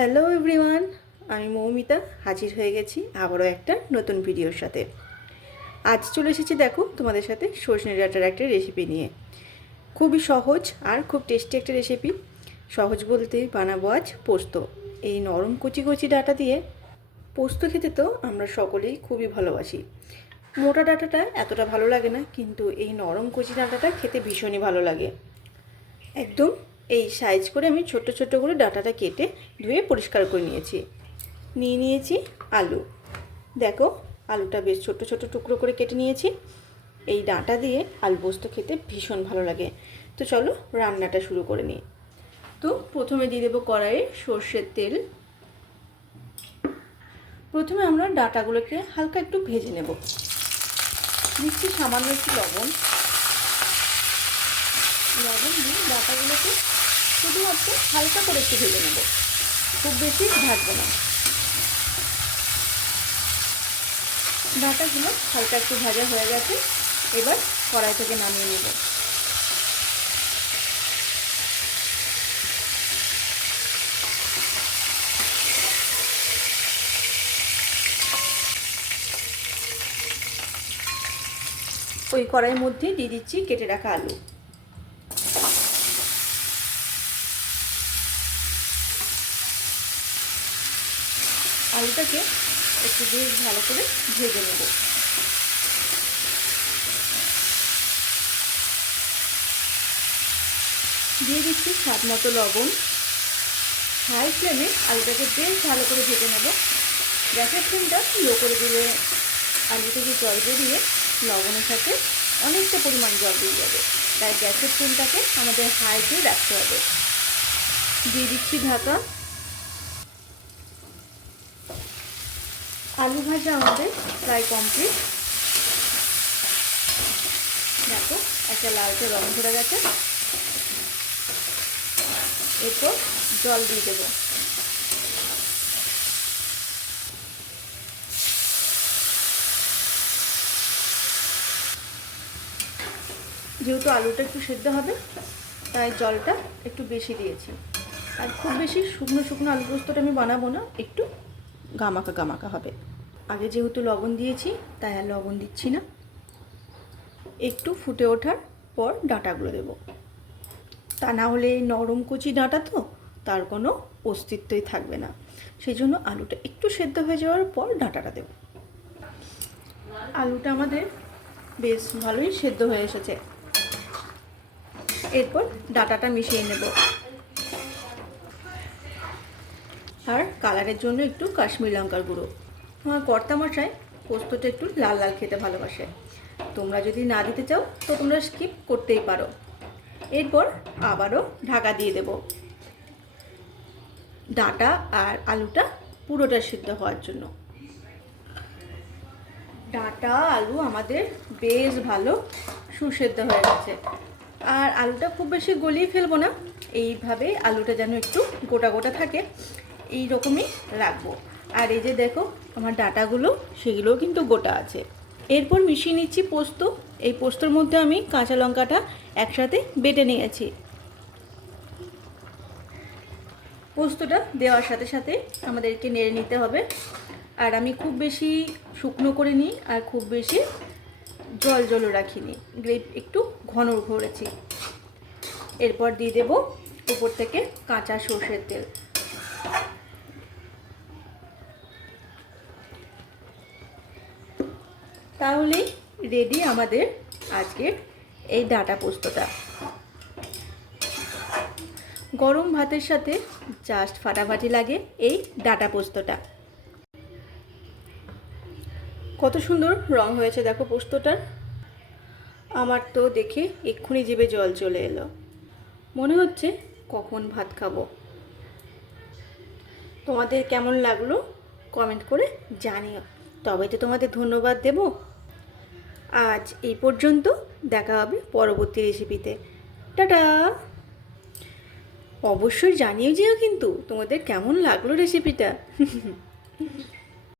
Hello everyone, আমি মৌমিতা হাজির হয়ে গেছি আবারও একটা নতুন ভিডিওর সাথে। আজ চলে এসেছি দেখো তোমাদের সাথে সজনে ডাঁটার একটা রেসিপি নিয়ে। খুবই সহজ আর খুব টেস্টি একটা রেসিপি। সহজ বলতে বানাবো আজ পোস্ত। এই নরম কচি কচি ডাঁটা দিয়ে পোস্ত খেতে তো আমরা সকলেই খুবই ভালোবাসি। মোটা ডাঁটাটা এতটা ভালো লাগে না, কিন্তু এই নরম কচি ডাঁটাটা খেতে ভীষণই ভালো লাগে। একদম এই সাইজ করে আমি ছোট্ট ছোট্ট করে ডাঁটাটা কেটে ধুয়ে পরিষ্কার করে নিয়েছি আলু। দেখো আলুটা বেশ ছোট ছোট টুকরো করে কেটে নিয়েছি। এই ডাঁটা দিয়ে আলু পোস্ত খেতে ভীষণ ভালো লাগে। তো চলো রান্নাটা শুরু করে নিই। তো প্রথমে দিয়ে দেবো কড়াইয়ে সর্ষের তেল। প্রথমে আমরা ডাঁটাগুলোকে হালকা একটু ভেজে নেব। দিচ্ছি সামান্য একটু লবণ দিয়ে ডাঁটাগুলোকে শুধুমাত্র হালকা করে একটু ভেজে নেব, খুব বেশি ভাজবো না। ডাঁটাগুলো হালকা একটু ভাজা হয়ে গেছে, এবার কড়াই থেকে নামিয়ে নেব। ওই কড়াইয়ের মধ্যে দিয়ে দিচ্ছি কেটে রাখা আলু। আলুটাকে একটু বেশ ভালো করে ভেজে নেব। দিয়ে দিচ্ছি স্বাদ মতো লবণ। হাই ফ্লেমে আলুটাকে বেশ ভালো করে ভেজে নেব। গ্যাসের ফ্লেমটা লো করে দিলে আলু থেকে জল বেরিয়ে লবণের সাথে অনেকটা পরিমাণ জল বেরিয়ে যাবে, তাই গ্যাসের ফ্লেমটাকে আমাদের হাইতে রাখতে হবে। দিয়ে দিচ্ছি ঢাকা। আলু ভাজা আমাদের প্রায় কমপ্লিট। দেখো একটা লালচে রং ধরে গেছে। এরপর জল দিয়ে দেবো। যেহেতু আলুটা একটু সেদ্ধ হবে, তাই জলটা একটু বেশি দিয়েছি। আর খুব বেশি শুকনো শুকনো আলু পোস্তটা আমি বানাবো না, একটু গামাকা গামাকা হবে। আগে যেহেতু লবণ দিয়েছি তাই আর লবণ দিচ্ছি না। একটু ফুটে ওঠার পর ডাঁটাগুলো দেব। তা না হলে নরম কচি ডাঁটা তো তার কোনো অস্তিত্বই থাকবে না। সেই জন্য আলুটা একটু সেদ্ধ হয়ে যাওয়ার পর ডাঁটাটা দেব। আলুটা আমাদের বেশ ভালোই সেদ্ধ হয়ে এসেছে। এরপর ডাঁটাটা মিশিয়ে নেব। আর কালারের জন্য একটু কাশ্মীরি লঙ্কার গুঁড়ো। আমার কর্তামশাই পোস্তটা একটু লাল লাল খেতে ভালোবাসে। তোমরা যদি না দিতে চাও তো তোমরা স্কিপ করতেই পারো। এরপর আবারও ঢাকা দিয়ে দেব, ডাঁটা আর আলুটা পুরোটা সিদ্ধ হওয়ার জন্য। ডাঁটা আলু আমাদের বেশ ভালো সুসেদ্ধ হয়ে গেছে। আর আলুটা খুব বেশি গলিয়ে ফেলবো না, এইভাবে আলুটা যেন একটু গোটা গোটা থাকে এই রকমই রাখবো। আর এই যে দেখো আমার ডাঁটাগুলো সেগুলোও কিন্তু গোটা আছে। এরপর মিশিয়ে নিচ্ছি পোস্ত। এই পোস্তর মধ্যে আমি কাঁচা লঙ্কাটা একসাথে বেটে নিয়েছি। পোস্তটা দেওয়ার সাথে সাথে আমাদেরকে নেড়ে নিতে হবে। আর আমি খুব বেশি শুকনো করে নিই আর খুব বেশি জল জলও রাখিনি, গ্রেভ একটু ঘন করেছি। এরপর দিয়ে দেব উপর থেকে কাঁচা সর্ষের তেল। তাহলেই রেডি আমাদের আজকের এই ডাঁটা পোস্তটা। গরম ভাতের সাথে জাস্ট ফাটাফাটি লাগে এই ডাঁটা পোস্তটা। কত সুন্দর রং হয়েছে দেখো পোস্তটার। আমার তো দেখে এক্ষুনি জিভে জল চলে এলো, মনে হচ্ছে কখন ভাত খাবো। তোমাদের কেমন লাগলো কমেন্ট করে জানিও, তবে তো তোমাদের ধন্যবাদ দেব। আজ এই পর্যন্ত, দেখা হবে পরবর্তী রেসিপিতে। টাটা। অবশ্যই জানিয়ে যেও কিন্তু তোমাদের কেমন লাগলো রেসিপিটা।